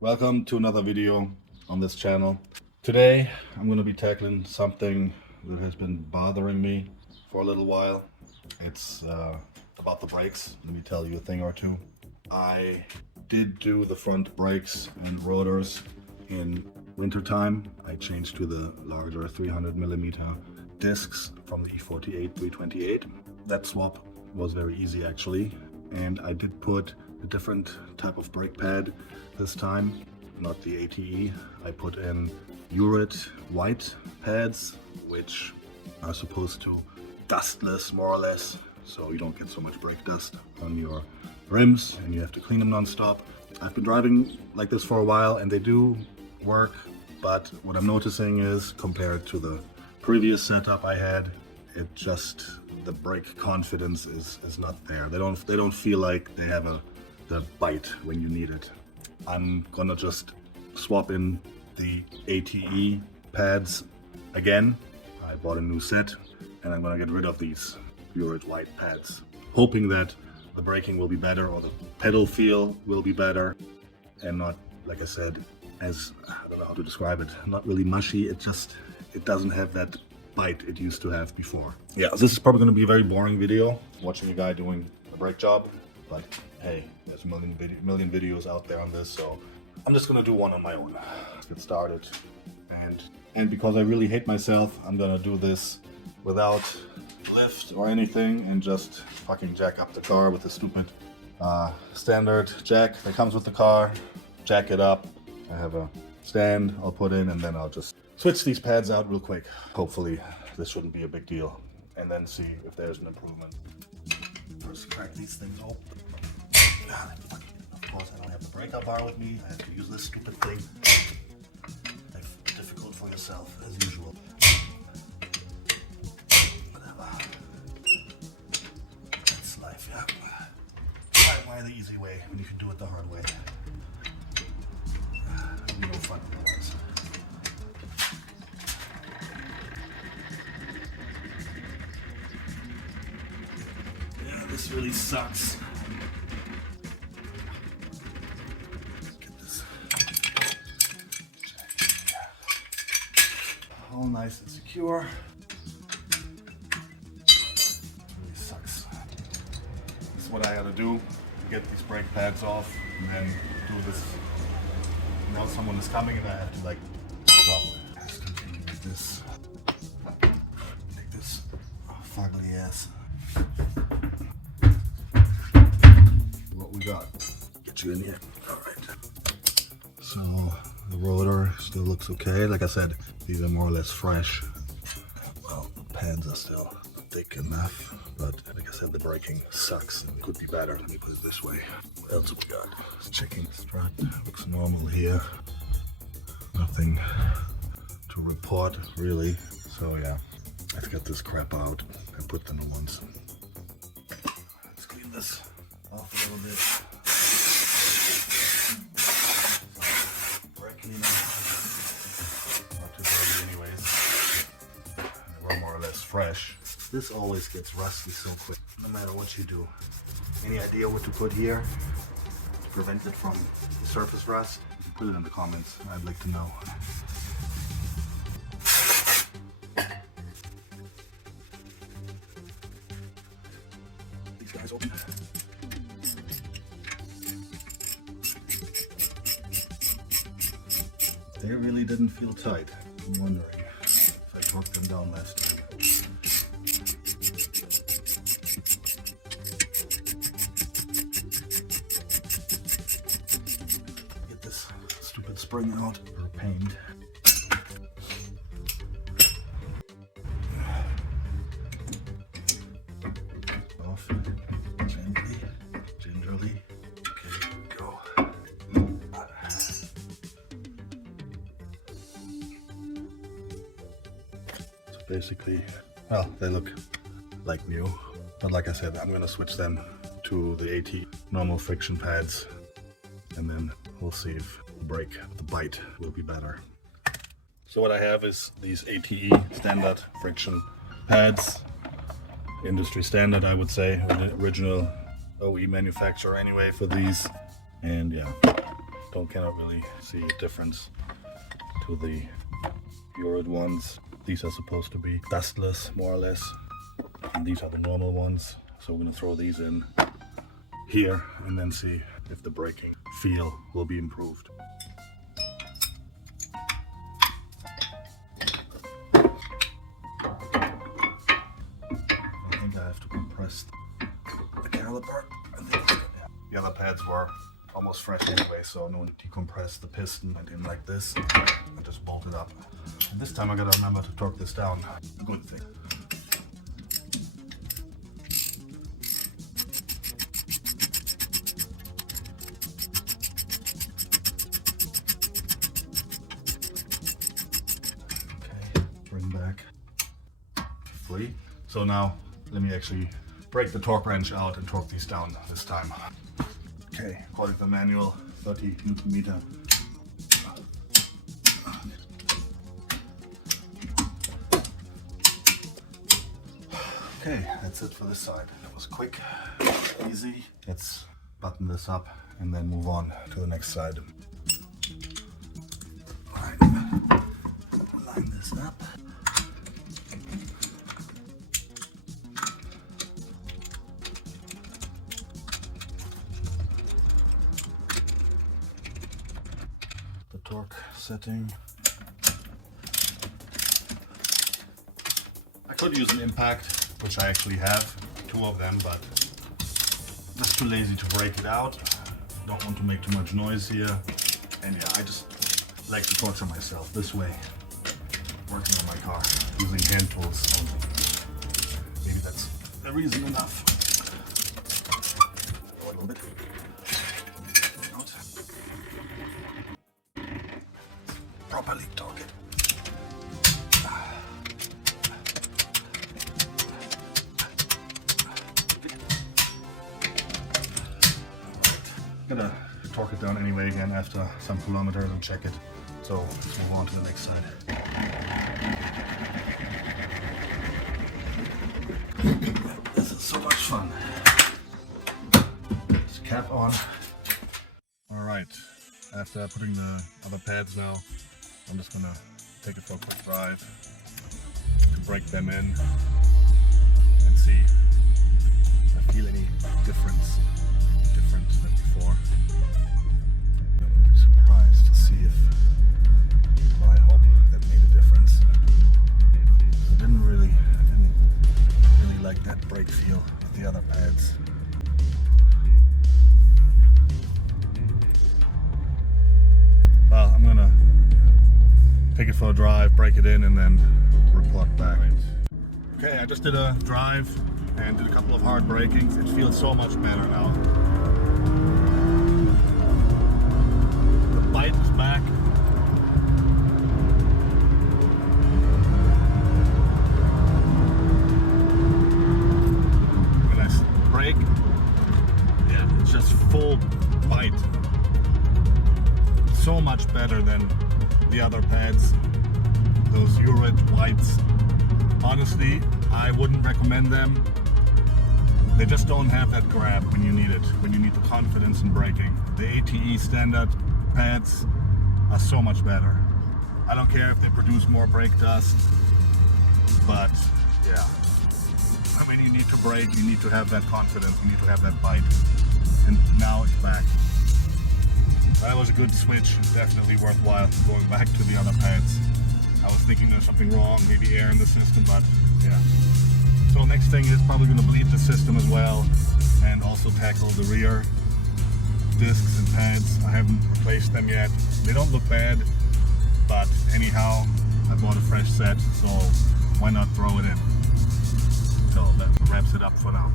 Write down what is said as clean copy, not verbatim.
Welcome to another video on this channel. Today I'm going to be tackling something that has been bothering me for a little while. It's about the brakes. Let me tell you a thing or two. I did do the front brakes and rotors in winter time. I changed to the larger 300mm discs from the E36 328. That swap was very easy actually, and I did put a different type of brake pad this time, not the ATE. I put in Jurid White pads, which are supposed to dustless more or less, so you don't get so much brake dust on your rims and you have to clean them non-stop. I've been driving like this for a while and they do work, but what I'm noticing is compared to the previous setup I had, the brake confidence is not there. They don't feel like they have the bite when you need it. I'm gonna just swap in the ATE pads again. I bought a new set and I'm gonna get rid of these Jurid White pads, hoping that the braking will be better or the pedal feel will be better and not, like I said, I don't know how to describe it, not really mushy. It doesn't have that bite it used to have before. Yeah, this is probably going to be a very boring video, watching a guy doing a brake job, but hey, there's a million videos out there on this, so I'm just going to do one on my own. Let's get started. And because I really hate myself, I'm going to do this without lift or anything and just fucking jack up the car with the stupid standard jack that comes with the car. Jack it up. I have a stand I'll put in, and then I'll just switch these pads out real quick. Hopefully this shouldn't be a big deal, and then see if there's an improvement. First crack these things open. Of course I don't have the breaker bar with me. I have to use this stupid thing. Difficult for yourself as usual. Whatever. That's life, yeah. Why the easy way when you can do it the hard way? No fun otherwise. Yeah, this really sucks. Get this all nice and secure. This really sucks. This is what I gotta do to get these brake pads off and then do this. Now someone is coming and I have to like stop. Let's continue with this. Take this fugly ass. What we got? Get you in here. Alright. So the rotor still looks okay. Like I said, these are more or less fresh. Well, the pads are still thick enough, but like I said, the braking sucks and could be better. Let me put it this way. What else have we got? Just checking the strut. Looks normal here. Nothing to report really. So yeah, let's get this crap out and put the new ones. Let's clean this off a little bit. Brake cleaner. Not too dirty anyways. They were more or less fresh. This always gets rusty so quick, no matter what you do. Any idea what to put here to prevent it from surface rust? You can put it in the comments. I'd like to know. These guys open. They really didn't feel tight. I'm wondering if I torqued them down last time. Spring out or paint. Off gently, gingerly. Okay, here we go. So basically, well, they look like new, but like I said, I'm gonna switch them to the AT normal friction pads, and then we'll see if the bite will be better. So what I have is these ATE standard friction pads, industry standard I would say, original OE manufacturer anyway for these, and yeah, cannot really see a difference to the Jurid ones. These are supposed to be dustless, more or less, and these are the normal ones. So we're gonna throw these in here and then see if the braking feel will be improved. I think I have to compress the caliper. I think it's good. The other pads were almost fresh anyway, so no need to decompress the piston. I didn't like this. I just bolt it up. And this time I gotta remember to torque this down. Good thing. Okay, bring back free. So now let me actually break the torque wrench out and torque these down this time. Okay, according to the manual, 30 Newton meter. Okay, that's it for this side. That was quick, easy. Let's button this up and then move on to the next side. Alright, line this up. The torque setting. I could use an impact, which I actually have, 2 of them, but just too lazy to break it out. Don't want to make too much noise here. And yeah, I just like to torture myself this way, working on my car, using hand tools only. Maybe that's the reason enough. A little bit. Out. Properly torque it. I'm gonna torque it down anyway again after some kilometers and check it. So let's move on to the next side. This is so much fun. Let's cap on. Alright, after putting the other pads now, I'm just gonna take it for a quick drive to break them in and see if I feel any different than before. I'm really surprised to see if, well, I hope that made a difference. I didn't really like that brake feel with the other pads. Well, I'm gonna take it for a drive, break it in, and then report back. Okay, I just did a drive and did a couple of hard brakings. It feels so much better now. The bite is back. When I brake, yeah, it's just full bite. So much better than the other pads, those Jurid Whites. Honestly, I wouldn't recommend them. They just don't have that grab when you need it, when you need the confidence in braking. The ATE standard pads are so much better. I don't care if they produce more brake dust, but yeah. I mean, you need to brake, you need to have that confidence, you need to have that bite. And now it's back. That was a good switch, definitely worthwhile going back to the other pads. I was thinking there's something wrong, maybe air in the system, but yeah. So next thing is probably going to bleed the system as well, and also tackle the rear discs and pads. I haven't replaced them yet. They don't look bad, but anyhow, I bought a fresh set, so why not throw it in? So that wraps it up for now.